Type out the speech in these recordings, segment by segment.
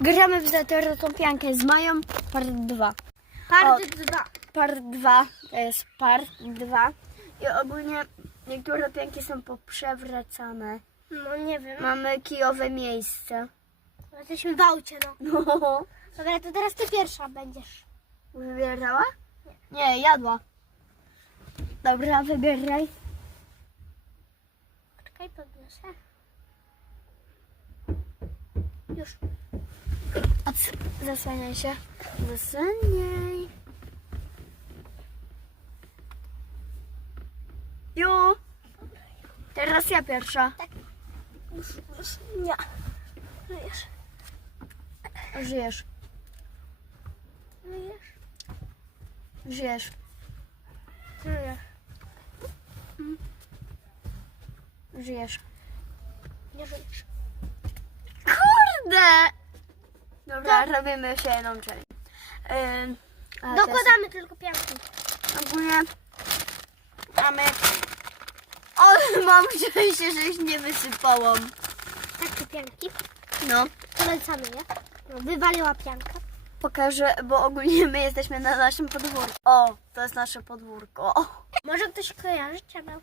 Gramy w zatorotą piankę z Mają, part 2. Part O. 2. Part 2, to jest part 2. I ogólnie niektóre pianki są poprzewracane. No nie wiem. Mamy kijowe miejsce. Jesteśmy w aucie, no. No. Dobra, to teraz ty pierwsza będziesz. Wybierała? Nie, jadła. Dobra, wybieraj. Czekaj, podniosę. Już. Zasłaniaj się. Zasłaniaj. Ju. Teraz ja pierwsza. Już. Nie. Żyjesz. Żyjesz. Żyjesz. Żyjesz. Żyjesz. Żyjesz. Nie żyjesz. Kurde! Dobra, robimy jeszcze jedną challenge. Ym, a teraz Dokładamy tylko pianki. Ogólnie mamy... O, mam szczęście, że już nie wysypałam. Takie pianki. No. Polecamy, nie? No, wywaliła pianka. Pokażę, bo ogólnie my jesteśmy na naszym podwórku. O, to jest nasze podwórko. Może ktoś kojarzy ciebie?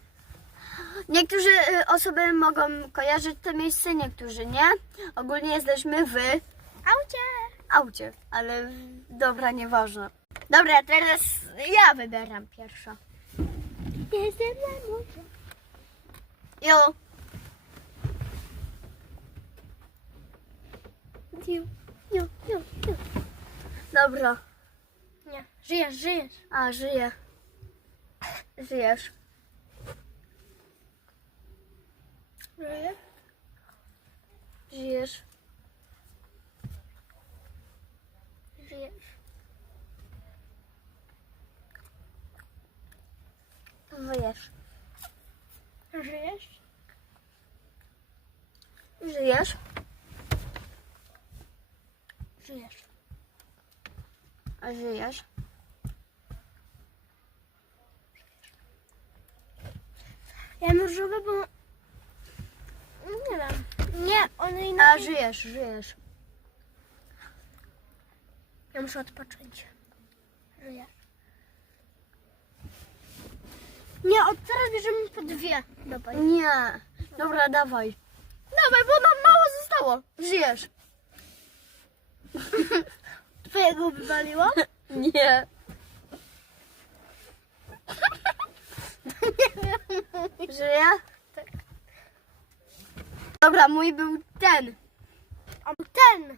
Niektórzy y, osoby mogą kojarzyć to miejsce, niektórzy nie. Ogólnie jesteśmy w Aucie. aucie, ale dobra, nieważne. Dobra, teraz ja wybieram pierwsza. Jestem na morzu. Jo. Tiu, tiu, tiu, tiu. Dobra. Nie, żyjesz, żyjesz. A, żyję. Żyjesz. Żyjesz? Żyjesz. Żyjesz. Żyjesz. Żyjesz? Żyjesz. Żyjesz. A żyjesz. Ja różowe, bo... Nie wiem. Nie, one A inaczej... żyjesz, żyjesz. Ja muszę odpocząć. Żyjesz. Nie, od teraz bierzemy po dwie. Dobra. Nie. Dobra, dawaj. Dawaj, bo nam mało zostało. Żyjesz. Twojego wywaliło? Nie. Żyje? Tak. Dobra, mój był ten. A ten!